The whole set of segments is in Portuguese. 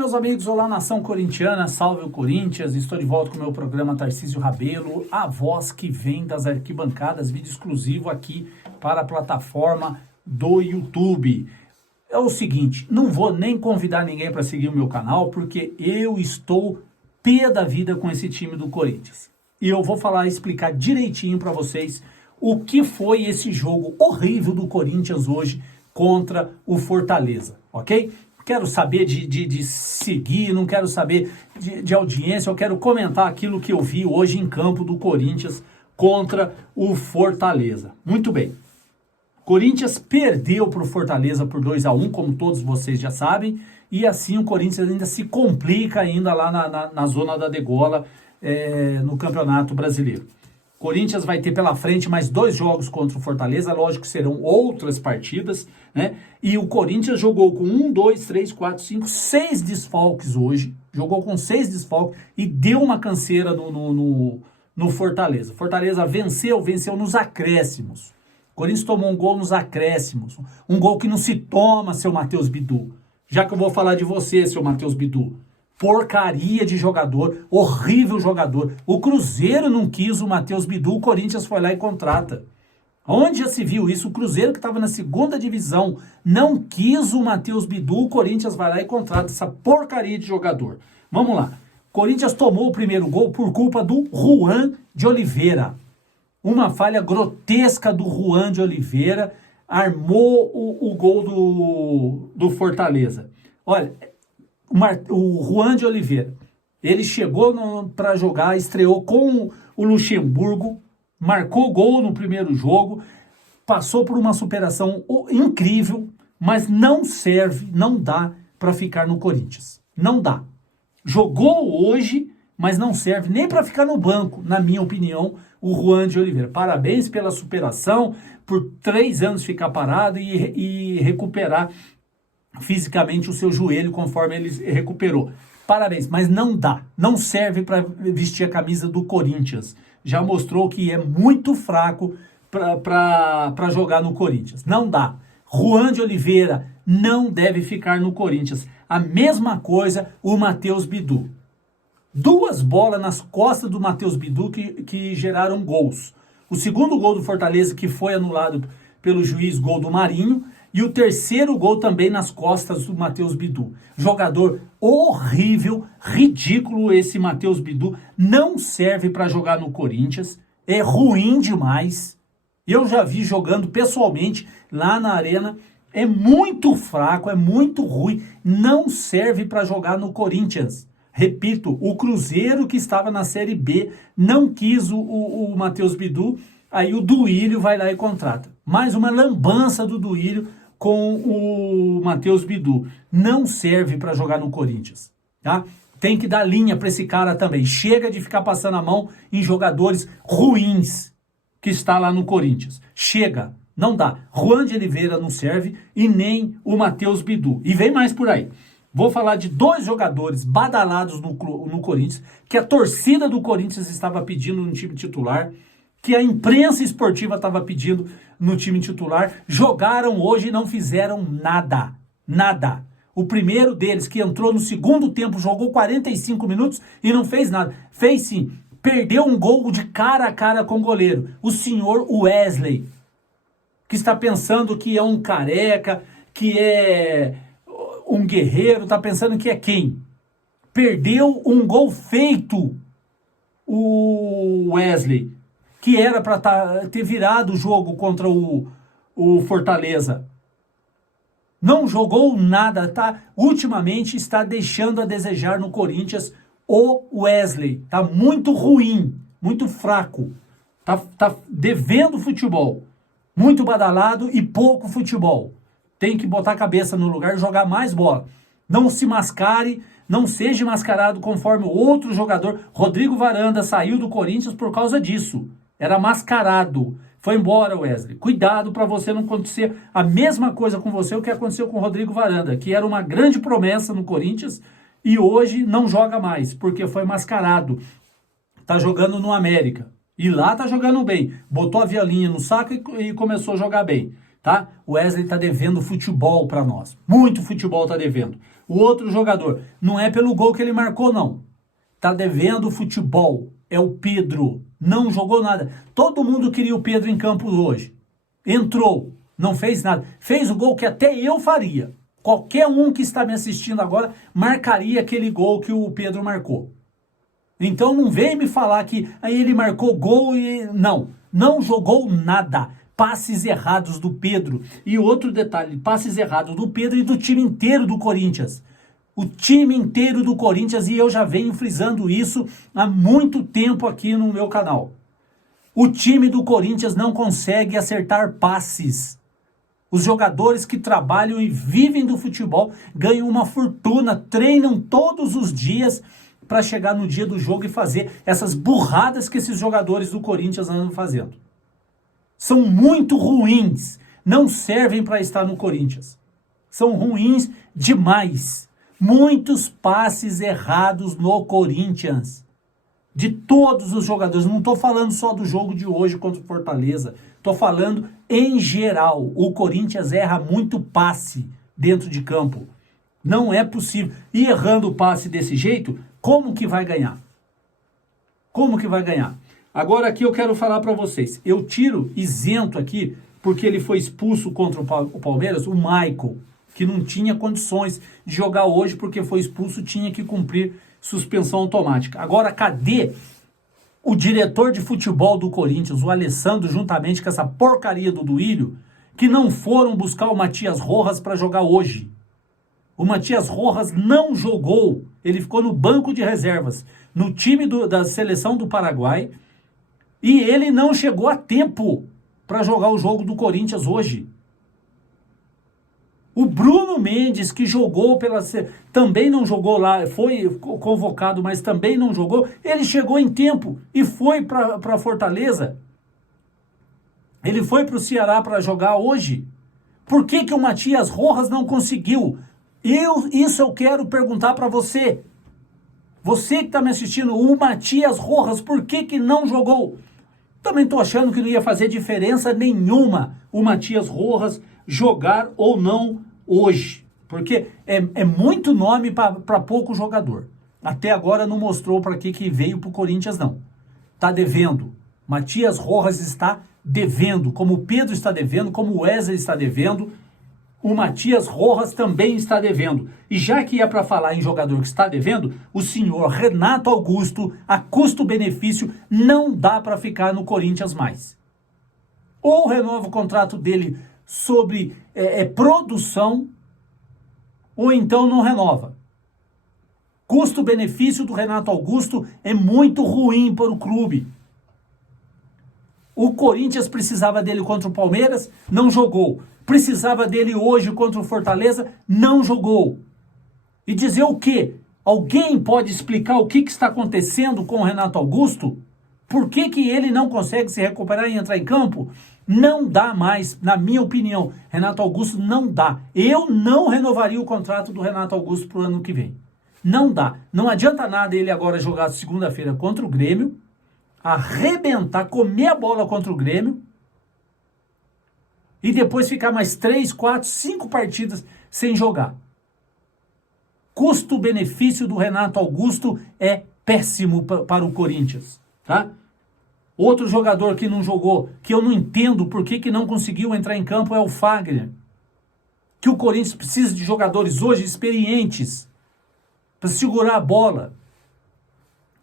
meus amigos, olá nação corintiana, salve o Corinthians, estou de volta com o meu programa Tarcísio Rabelo, a voz que vem das arquibancadas, vídeo exclusivo aqui para a plataforma do YouTube. É o seguinte, não vou nem convidar ninguém para seguir o meu canal, porque eu estou pé da vida com esse time do Corinthians. E eu vou explicar direitinho para vocês o que foi esse jogo horrível do Corinthians hoje contra o Fortaleza, ok? Quero saber de seguir, não quero saber de audiência, eu quero comentar aquilo que eu vi hoje em campo do Corinthians contra o Fortaleza. Muito bem, Corinthians perdeu para o Fortaleza por 2-1, como todos vocês já sabem, e assim o Corinthians ainda se complica ainda lá na zona da degola no Campeonato Brasileiro. Corinthians vai ter pela frente mais 2 jogos contra o Fortaleza, lógico que serão outras partidas, né? E o Corinthians jogou com 6 desfalques hoje, jogou com 6 desfalques e deu uma canseira no Fortaleza. Fortaleza venceu nos acréscimos. O Corinthians tomou um gol nos acréscimos, um gol que não se toma, seu Matheus Bidu. Já que eu vou falar de você, seu Matheus Bidu. Porcaria de jogador, horrível jogador. O Cruzeiro não quis o Matheus Bidu, o Corinthians foi lá e contrata. Onde já se viu isso? O Cruzeiro que estava na 2ª divisão não quis o Matheus Bidu, o Corinthians vai lá e contrata essa porcaria de jogador. Vamos lá. O Corinthians tomou o primeiro gol por culpa do Juan de Oliveira. Uma falha grotesca do Juan de Oliveira armou o gol do Fortaleza. Olha, o Juan de Oliveira, ele chegou para jogar, estreou com o Luxemburgo, marcou gol no primeiro jogo, passou por uma superação incrível, mas não serve, não dá para ficar no Corinthians. Não dá. Jogou hoje, mas não serve nem para ficar no banco, na minha opinião, o Juan de Oliveira. Parabéns pela superação, por 3 anos ficar parado e recuperar fisicamente o seu joelho conforme ele recuperou. Parabéns, mas não dá, não serve para vestir a camisa do Corinthians. Já mostrou que é muito fraco para jogar no Corinthians. Não dá. Juan de Oliveira não deve ficar no Corinthians. A mesma coisa o Matheus Bidu. 2 bolas nas costas do Matheus Bidu que geraram gols. O segundo gol do Fortaleza, que foi anulado pelo juiz, gol do Marinho, e o terceiro gol também nas costas do Matheus Bidu. Jogador horrível, ridículo esse Matheus Bidu. Não serve para jogar no Corinthians. É ruim demais. Eu já vi jogando pessoalmente lá na arena. É muito fraco, é muito ruim. Não serve para jogar no Corinthians. Repito, o Cruzeiro que estava na Série B não quis o Matheus Bidu. Aí o Duílio vai lá e contrata. Mais uma lambança do Duílio com o Matheus Bidu. Não serve para jogar no Corinthians, tá? Tem que dar linha para esse cara também. Chega de ficar passando a mão em jogadores ruins que está lá no Corinthians. Chega, não dá. Juan de Oliveira não serve e nem o Matheus Bidu. E vem mais por aí. Vou falar de 2 jogadores badalados no Corinthians, que a torcida do Corinthians estava pedindo no time titular, que a imprensa esportiva estava pedindo no time titular, jogaram hoje e não fizeram nada. Nada. O primeiro deles, que entrou no segundo tempo, jogou 45 minutos e não fez nada. Fez sim. Perdeu um gol de cara a cara com o goleiro. O senhor Wesley, que está pensando que é um careca, que é um guerreiro, está pensando que é quem? Perdeu um gol feito, o Wesley, que era para ter virado o jogo contra o Fortaleza. Não jogou nada, ultimamente está deixando a desejar no Corinthians o Wesley. Tá muito ruim, muito fraco. Tá devendo futebol. Muito badalado e pouco futebol. Tem que botar a cabeça no lugar e jogar mais bola. Não se mascare, não seja mascarado conforme o outro jogador. Rodrigo Varanda saiu do Corinthians por causa disso. Era mascarado. Foi embora, Wesley. Cuidado para você não acontecer a mesma coisa com você, o que aconteceu com o Rodrigo Varanda, que era uma grande promessa no Corinthians e hoje não joga mais, porque foi mascarado. Tá jogando no América. E lá tá jogando bem. Botou a violinha no saco e começou a jogar bem. Tá? O Wesley tá devendo futebol para nós. Muito futebol tá devendo. O outro jogador, não é pelo gol que ele marcou, não. Tá devendo futebol. É o Pedro. Não jogou nada. Todo mundo queria o Pedro em campo hoje. Entrou, não fez nada. Fez o gol que até eu faria. Qualquer um que está me assistindo agora marcaria aquele gol que o Pedro marcou. Então não vem me falar que aí ele marcou gol e... Não jogou nada. Passes errados do Pedro. E outro detalhe, passes errados do Pedro e do time inteiro do Corinthians. O time inteiro do Corinthians, e eu já venho frisando isso há muito tempo aqui no meu canal. O time do Corinthians não consegue acertar passes. Os jogadores que trabalham e vivem do futebol ganham uma fortuna, treinam todos os dias para chegar no dia do jogo e fazer essas burradas que esses jogadores do Corinthians andam fazendo. São muito ruins, não servem para estar no Corinthians. São ruins demais. Muitos passes errados no Corinthians. De todos os jogadores, não estou falando só do jogo de hoje contra o Fortaleza, estou falando em geral. O Corinthians erra muito passe dentro de campo. Não é possível. E errando o passe desse jeito, como que vai ganhar? Como que vai ganhar? Agora aqui eu quero falar para vocês. Eu tiro isento aqui, porque ele foi expulso contra o Palmeiras, o Michael, que não tinha condições de jogar hoje porque foi expulso, tinha que cumprir suspensão automática. Agora, cadê o diretor de futebol do Corinthians, o Alessandro, juntamente com essa porcaria do Duílio, que não foram buscar o Matias Rojas para jogar hoje? O Matias Rojas não jogou, ele ficou no banco de reservas, no time da seleção do Paraguai, e ele não chegou a tempo para jogar o jogo do Corinthians hoje. O Bruno Mendes, que jogou também não jogou lá, foi convocado, mas também não jogou, ele chegou em tempo e foi para Fortaleza. Ele foi para o Ceará para jogar hoje. Por que que o Matias Rojas não conseguiu? Isso eu quero perguntar para você. Você que está me assistindo, o Matias Rojas, por que que não jogou? Também estou achando que não ia fazer diferença nenhuma o Matias Rojas jogar ou não hoje. Porque é muito nome para pouco jogador. Até agora não mostrou para que veio para o Corinthians, não. Está devendo. Matias Rojas está devendo. Como o Pedro está devendo, como o Wesley está devendo, o Matias Rojas também está devendo. E já que é para falar em jogador que está devendo, o senhor Renato Augusto, a custo-benefício, não dá para ficar no Corinthians mais. Ou renova o contrato dele sobre produção, ou então não renova. Custo-benefício do Renato Augusto é muito ruim para o clube. O Corinthians precisava dele contra o Palmeiras, não jogou. Precisava dele hoje contra o Fortaleza, não jogou. E dizer o quê? Alguém pode explicar o que está acontecendo com o Renato Augusto? Por que que ele não consegue se recuperar e entrar em campo? Não dá mais, na minha opinião. Renato Augusto não dá. Eu não renovaria o contrato do Renato Augusto para o ano que vem. Não dá. Não adianta nada ele agora jogar segunda-feira contra o Grêmio, arrebentar, comer a bola contra o Grêmio, e depois ficar mais 3, 4, 5 partidas sem jogar. Custo-benefício do Renato Augusto é péssimo para o Corinthians, tá? Outro jogador que não jogou, que eu não entendo por que não conseguiu entrar em campo, é o Fagner. Que o Corinthians precisa de jogadores hoje experientes para segurar a bola.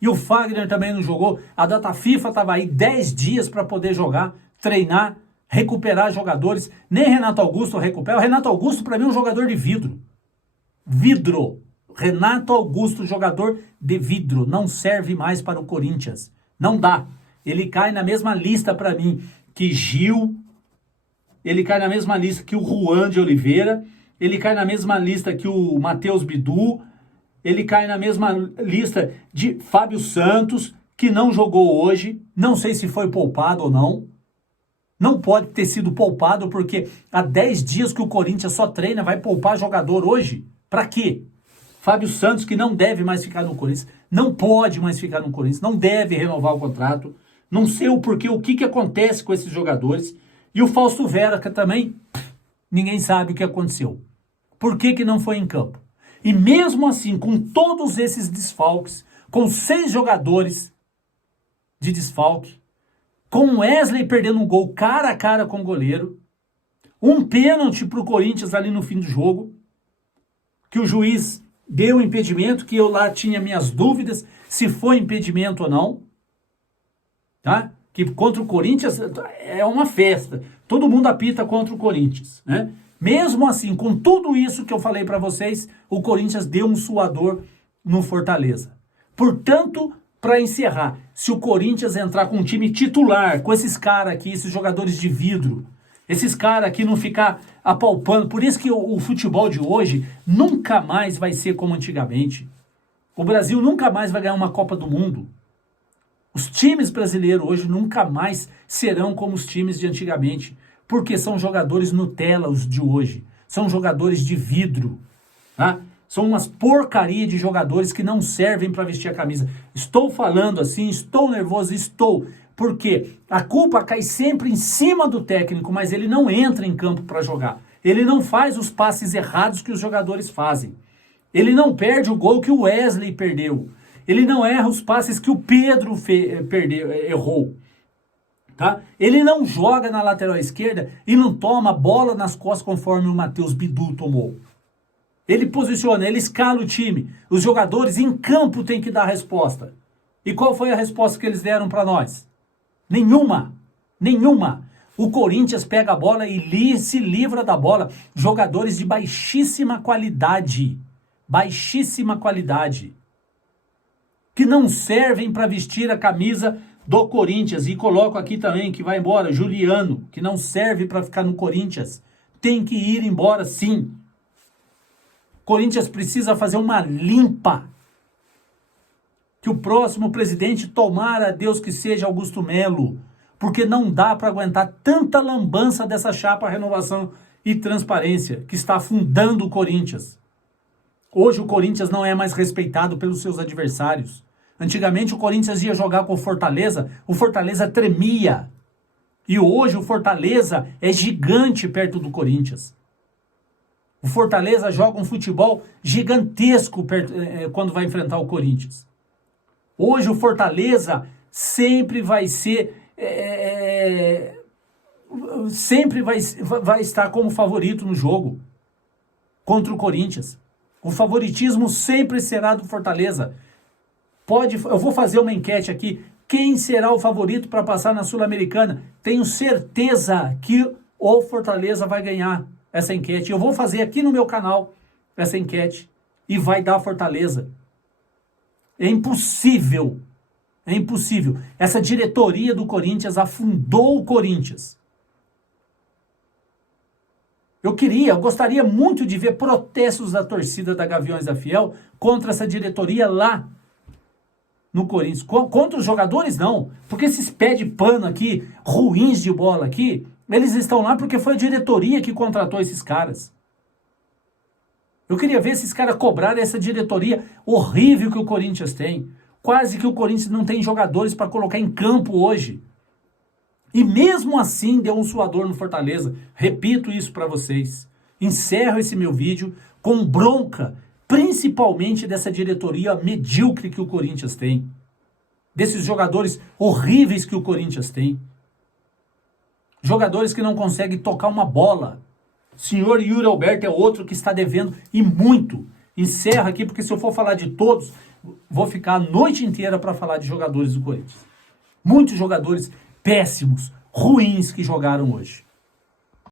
E o Fagner também não jogou. A data FIFA estava aí 10 dias para poder jogar, treinar, recuperar jogadores. Nem Renato Augusto recupera. O Renato Augusto, para mim, é um jogador de vidro. Vidro. Renato Augusto, jogador de vidro. Não serve mais para o Corinthians. Não dá. Ele cai na mesma lista para mim que Gil. Ele cai na mesma lista que o Juan de Oliveira. Ele cai na mesma lista que o Matheus Bidu. Ele cai na mesma lista de Fábio Santos, que não jogou hoje. Não sei se foi poupado ou não. Não pode ter sido poupado, porque há 10 dias que o Corinthians só treina, vai poupar jogador hoje? Para quê? Fábio Santos, que não deve mais ficar no Corinthians, não pode mais ficar no Corinthians, não deve renovar o contrato. Não sei o porquê, o que acontece com esses jogadores. E o Fausto Vera, que também ninguém sabe o que aconteceu. Por que não foi em campo? E mesmo assim, com todos esses desfalques, com 6 jogadores de desfalque, com o Wesley perdendo um gol cara a cara com o goleiro, um pênalti para o Corinthians ali no fim do jogo, que o juiz deu impedimento, que eu lá tinha minhas dúvidas se foi impedimento ou não, tá? Que contra o Corinthians é uma festa, todo mundo apita contra o Corinthians, né? Mesmo assim, com tudo isso que eu falei para vocês, o Corinthians deu um suador no Fortaleza. Portanto, para encerrar, se o Corinthians entrar com um time titular, com esses caras aqui, esses jogadores de vidro, esses caras aqui não ficar apalpando, por isso que o futebol de hoje nunca mais vai ser como antigamente. O Brasil nunca mais vai ganhar uma Copa do Mundo. Os times brasileiros hoje nunca mais serão como os times de antigamente, porque são jogadores Nutella os de hoje, são jogadores de vidro, tá? São umas porcaria de jogadores que não servem para vestir a camisa. Estou falando assim, estou nervoso, porque a culpa cai sempre em cima do técnico, mas ele não entra em campo para jogar. Ele não faz os passes errados que os jogadores fazem. Ele não perde o gol que o Wesley perdeu. Ele não erra os passes que o Pedro errou. Tá? Ele não joga na lateral esquerda e não toma bola nas costas conforme o Matheus Bidu tomou. Ele posiciona, ele escala o time. Os jogadores em campo têm que dar a resposta. E qual foi a resposta que eles deram para nós? Nenhuma. O Corinthians pega a bola e se livra da bola. Jogadores de baixíssima qualidade. Que não servem para vestir a camisa do Corinthians. E coloco aqui também que vai embora, Juliano, que não serve para ficar no Corinthians. Tem que ir embora sim. Corinthians precisa fazer uma limpa. Que o próximo presidente, tomara a Deus que seja Augusto Melo. Porque não dá para aguentar tanta lambança dessa chapa Renovação e Transparência, que está afundando o Corinthians. Hoje o Corinthians não é mais respeitado pelos seus adversários. Antigamente o Corinthians ia jogar com o Fortaleza tremia. E hoje o Fortaleza é gigante perto do Corinthians. O Fortaleza joga um futebol gigantesco quando vai enfrentar o Corinthians. Hoje o Fortaleza sempre vai ser... sempre vai estar como favorito no jogo contra o Corinthians. O favoritismo sempre será do Fortaleza. Eu vou fazer uma enquete aqui. Quem será o favorito para passar na Sul-Americana? Tenho certeza que o Fortaleza vai ganhar essa enquete. Eu vou fazer aqui no meu canal essa enquete e vai dar Fortaleza. É impossível. Essa diretoria do Corinthians afundou o Corinthians. Eu gostaria muito de ver protestos da torcida da Gaviões da Fiel contra essa diretoria lá no Corinthians. Contra os jogadores, não. Porque esses pé de pano aqui, ruins de bola aqui, eles estão lá porque foi a diretoria que contratou esses caras. Eu queria ver esses caras cobrarem essa diretoria horrível que o Corinthians tem. Quase que o Corinthians não tem jogadores para colocar em campo hoje. E mesmo assim deu um suador no Fortaleza. Repito isso para vocês. Encerro esse meu vídeo com bronca, principalmente dessa diretoria medíocre que o Corinthians tem. Desses jogadores horríveis que o Corinthians tem. Jogadores que não conseguem tocar uma bola. Senhor Yuri Alberto é outro que está devendo e muito. Encerro aqui porque se eu for falar de todos, vou ficar a noite inteira para falar de jogadores do Corinthians. Muitos jogadores péssimos, ruins que jogaram hoje.